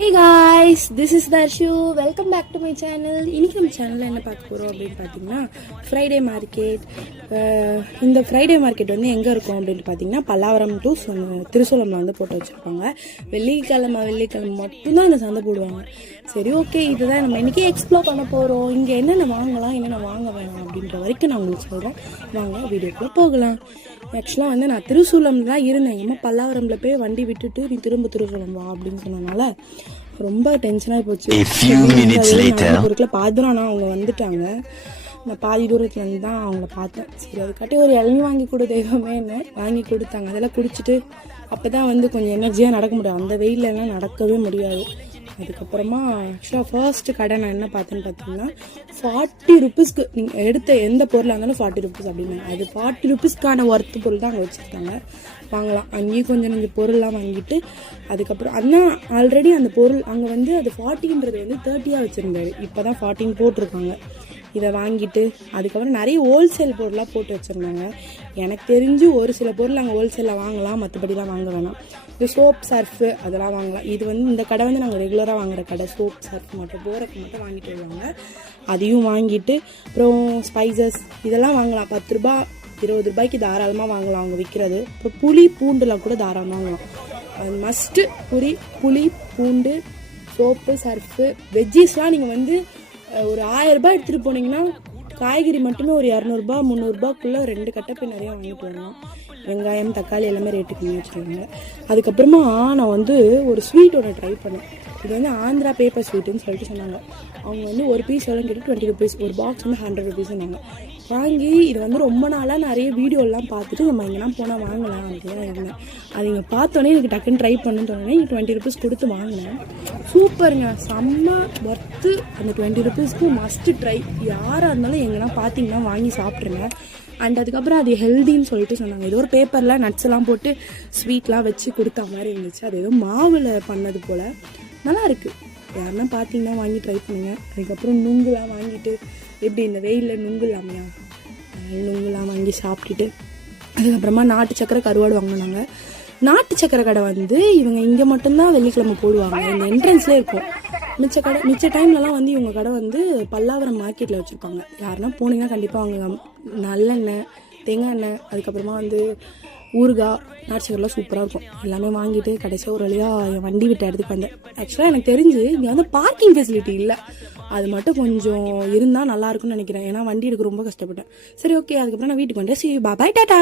Hey guys, this is Darshu. Welcome back to my channel. இன்னைக்கு நம்ம சேனலில் என்ன பார்க்க போகிறோம் அப்படின்னு பார்த்தீங்கன்னா ஃப்ரைடே மார்க்கெட். இந்த ஃப்ரைடே மார்க்கெட் வந்து எங்கே இருக்கும் அப்படின்னு பார்த்தீங்கன்னா பல்லாவரம் டு திருசூலமில் வந்து போட்டு வச்சுருப்பாங்க. வெள்ளிக்கிழமை மட்டும்தான் இந்த சந்தை போடுவாங்க. சரி, ஓகே, இதுதான் நம்ம இன்றைக்கி எக்ஸ்ப்ளோர் பண்ண போகிறோம். இங்கே என்னென்ன வாங்கலாம், என்னென்ன வாங்க வேணாம் அப்படின்ற வரைக்கும் நான் உங்களுக்கு சொல்கிறேன். வாங்க வீடியோக்குள்ளே போகலாம். ஆக்சுவலாக வந்து நான் திருசூலமில் தான் இருந்தேன். எம்மா பல்லாவரமில் போய் வண்டி விட்டுட்டு நீ திரும்ப திருசூலம் வா அப்படின்னு சொன்னனால ரொம்ப டென்ஷனாகி போச்சு. பாதுரானா அவங்க வந்துட்டாங்க. நான் பாதி தூரத்துலேருந்து தான் அவங்கள பார்த்தேன். சரி, அதுக்காட்டி ஒரு இளநீ வாங்கி கொடு தெய்வமே என்ன வாங்கி கொடுத்தாங்க. அதெல்லாம் குடிச்சிட்டு அப்போ தான் வந்து கொஞ்சம் எனர்ஜியாக நடக்க முடியும். அந்த வெயிலெல்லாம் நடக்கவே முடியாது. அதுக்கப்புறமா ஆக்சுவலாக ஃபர்ஸ்ட்டு கடை நான் என்ன பார்த்தேன்னு பார்த்தீங்கன்னா 40 ருபீஸ்க்கு நீங்கள் எடுத்த எந்த பொருளாக இருந்தாலும் 40 ருபீஸ் அப்படின்னாங்க. அது 40 ருபீஸ்க்கான ஒர்த்து பொருள் தான் அங்கே வச்சுருக்காங்க. வாங்கலாம். அங்கேயும் கொஞ்சம் பொருள்லாம் வாங்கிட்டு அதுக்கப்புறம் அண்ணா ஆல்ரெடி அந்த பொருள் அங்கே வந்து அது 40ன்றது வந்து 30 வச்சுருந்தாரு. இப்போ தான் 14 போட்டிருக்காங்க. இதை வாங்கிட்டு அதுக்கப்புறம் நிறைய ஹோல்சேல் பொருளாக போட்டு வச்சுருந்தாங்க. எனக்கு தெரிஞ்சு ஒரு சில பொருள் அங்கே ஹோல்சேலில் வாங்கலாம், மற்றபடிலாம் வாங்க வேணாம். இந்த சோப் சர்ஃபு அதெல்லாம் வாங்கலாம். இது வந்து இந்த கடை வந்து நாங்கள் ரெகுலராக வாங்குகிற கடை. சோப் சர்ஃப் மட்டும் போகிறக்கு மட்டும் வாங்கிட்டு வருவாங்க. அதையும் வாங்கிட்டு அப்புறம் ஸ்பைசஸ் இதெல்லாம் வாங்கலாம். 10 ரூபா 20 ரூபாய்க்கு தாராளமாக வாங்கலாம் அவங்க விற்கிறது. அப்புறம் புளி பூண்டுலாம் கூட தாராளமாக வாங்கலாம். அது மஸ்ட்டு. புளி பூண்டு சோப்பு சர்ஃபு வெஜ்ஜீஸ்லாம் நீங்கள் வந்து ஒரு 1000 ரூபாய் எடுத்துகிட்டு போனீங்கன்னா காய்கறி மட்டுமே ஒரு 200 300 2 கட்டப்பை நிறையா வாங்கிட்டு வரலாம். வெங்காயம் தக்காளி எல்லாமே ரேட்டு கம்மி வச்சுருவாங்க. அதுக்கப்புறமா நான் வந்து ஒரு ஸ்வீட் ஒன்று ட்ரை பண்ணேன். இது வந்து ஆந்திரா பேப்பர் ஸ்வீட்டுன்னு சொல்லிட்டு சொன்னாங்க. அவங்க வந்து ஒரு பீஸ் எல்லாம் கேட்டு 20 ருபீஸ், ஒரு பாக்ஸ் வந்து 100 ருபீஸ்னாங்க. வாங்கி இது வந்து ரொம்ப நாளாக நிறைய வீடியோலாம் பார்த்துட்டு நம்ம எங்கெல்லாம் போனால் வாங்கலாம் அப்படின்னு இருந்தேன். அது இங்கே பார்த்தோன்னே எனக்கு டக்குன்னு ட்ரை பண்ணுன்னு தோணுனே 20 ருபீஸ் கொடுத்து வாங்கினேன். சூப்பருங்க, செம்ம ஒர்த்து. அந்த 20 ருபீஸ்க்கு மஸ்ட்டு ட்ரை. யாராக இருந்தாலும் எங்கன்னா பார்த்தீங்கன்னா வாங்கி சாப்பிட்ருங்க. அண்ட் அதுக்கப்புறம் அது ஹெல்தின்னு சொல்லிட்டு சொன்னாங்க. ஏதோ ஒரு பேப்பரில் நட்ஸ் எல்லாம் போட்டு ஸ்வீட்லாம் வச்சு கொடுத்த மாதிரி இருந்துச்சு. அது ஏதோ மாவில் பண்ணது போல் நல்லா இருக்குது. யாருன்னா பார்த்தீங்கன்னா வாங்கி ட்ரை பண்ணுங்க. அதுக்கப்புறம் நுங்குலாம் வாங்கிட்டு எப்படி இந்த வெயிலில் நுங்கு இல்லாமையா நுங்குலாம் வாங்கி சாப்பிட்டுட்டு அதுக்கப்புறமா நாட்டு சக்கரை கருவாடு வாங்கினாங்க. நாட்டு சக்கரை கடை வந்து இவங்க இங்கே மட்டும்தான் வெள்ளிக்கிழமை போடுவாங்க. இந்த என்ட்ரன்ஸ்லேயே இருக்கும். மிச்ச டைம்லலாம் வந்து இவங்க கடை வந்து பல்லாவரம் மார்க்கெட்டில் வச்சுருப்பாங்க. யாருன்னா போனீங்கன்னா கண்டிப்பாக அவங்க நல்லெண்ணெய் தேங்காய் எண்ணெய் அதுக்கப்புறமா வந்து ஊறுகாய் நாட்டு சக்கரெலாம் சூப்பராக இருக்கும். எல்லாமே வாங்கிட்டு கடைசியாக ஒரு வழியாக என் வண்டி விட்ட இடத்துக்கு வந்தேன். ஆக்சுவலாக எனக்கு தெரிஞ்சு இங்கே வந்து பார்க்கிங் ஃபெசிலிட்டி இல்லை. அது மட்டும் கொஞ்சம் இருந்தால் நல்லாயிருக்கும்னு நினைக்கிறேன். ஏன்னா வண்டி எடுக்க ரொம்ப கஷ்டப்பட்டேன். சரி, ஓகே, அதுக்கப்புறம் நான் வீட்டுக்கு வந்துட்டேன். சரி, பாய் டாட்டா.